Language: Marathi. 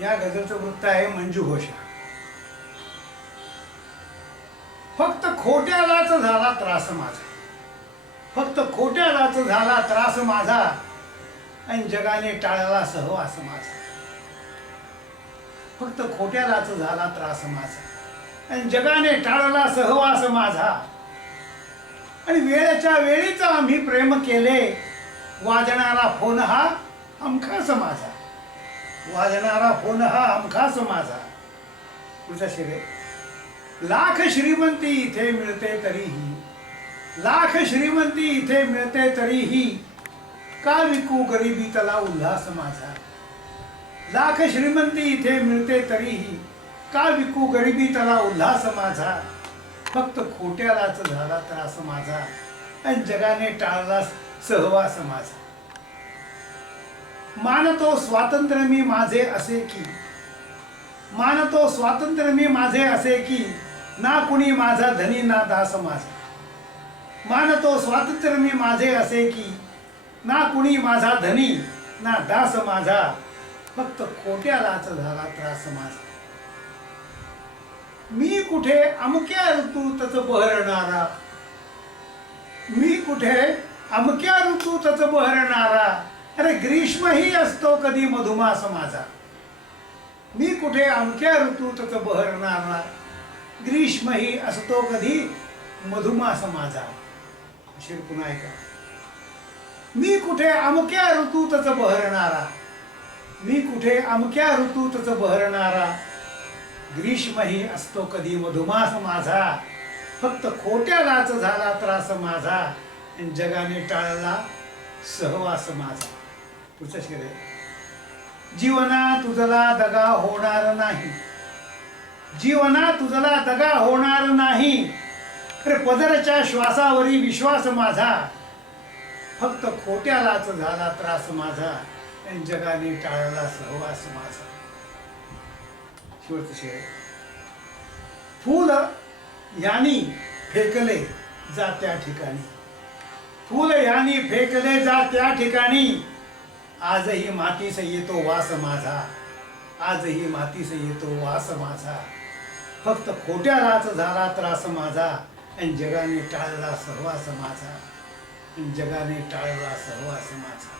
या गझलचं वृत्त आहे मंजू घोषा फक्त खोट्यालाच झाला त्रास माझा. फक्त खोट्यालाच झाला त्रास माझा आणि जगाने टाळला सहवास माझा. फक्त खोट्यालाच झाला त्रास माझा आणि जगाने टाळला सहवास माझा. आणि वेळेच्या वेळीच आम्ही प्रेम केले. वाजणारा फोन हा अमखास माझा. वाजणारा फोन हा हमखास माझा. पुढचा शेर. लाख श्रीमंती इथे मिळते तरीही. लाख श्रीमंती इथे मिळते तरीही. का विकू गरिबी तला उल्हास माझा? लाख श्रीमंती इथे मिळते तरीही. का विकू गरिबी तला उल्हास माझा? फक्त खोट्यालाच झाला त्रास माझा. आणि जगाने टाळला सहवास माझा. मानतो स्वातंत्र्य मी माझे असे की. मानतो स्वातंत्र्य मी माझे असे की ना कुणी माझा धनी ना दास माझा. मानतो स्वातंत्र्य मी माझे असे की ना कुणी माझा धनी ना दास माझा. फक्त खोट्यालाच झाला त्रास माझा. मी कुठे अमक्या ऋतूतच बहरणारा? मी कुठे अमक्या ऋतूतच बहरणारा? अरे ग्रीष्मही असतो कधी मधुमास माझा. मी कुठे अमक्या ऋतूतच बहरणारा ग्रीष्मही असतो कधी मधुमास माझा. शेर पुन्हा ऐका. मी कुठे अमक्या ऋतूतच बहरणारा? मी कुठे अमक्या ऋतूतच बहरणारा? ग्रीष्मही असतो कधी मधुमास माझा. फक्त खोट्यालाच झाला त्रास माझा. आणि जगाने टाळला सहवास माझा. पुढचा शेर आहे जीवना तुझला दगा होणार नाही. जीवना तुझला दगा होणार नाही. अरे पदरच्या श्वासावरी विश्वास माझा. फक्त खोट्यालाच झाला त्रास माझा. आणि जगाने टाळला सहवास माझा. शेवटचं शेर फूल यानी फेकले जा त्या ठिकाणी. फूल यानी फेकले जा त्या ठिकाणी. आजही मातीस येतो वास माझा. आजही मातीस येतो वास माझा. फक्त खोट्यालाच झाला त्रास माझा आणि जगाने टाळला सहवास माझा. आणि जगाने टाळला सहवास माझा.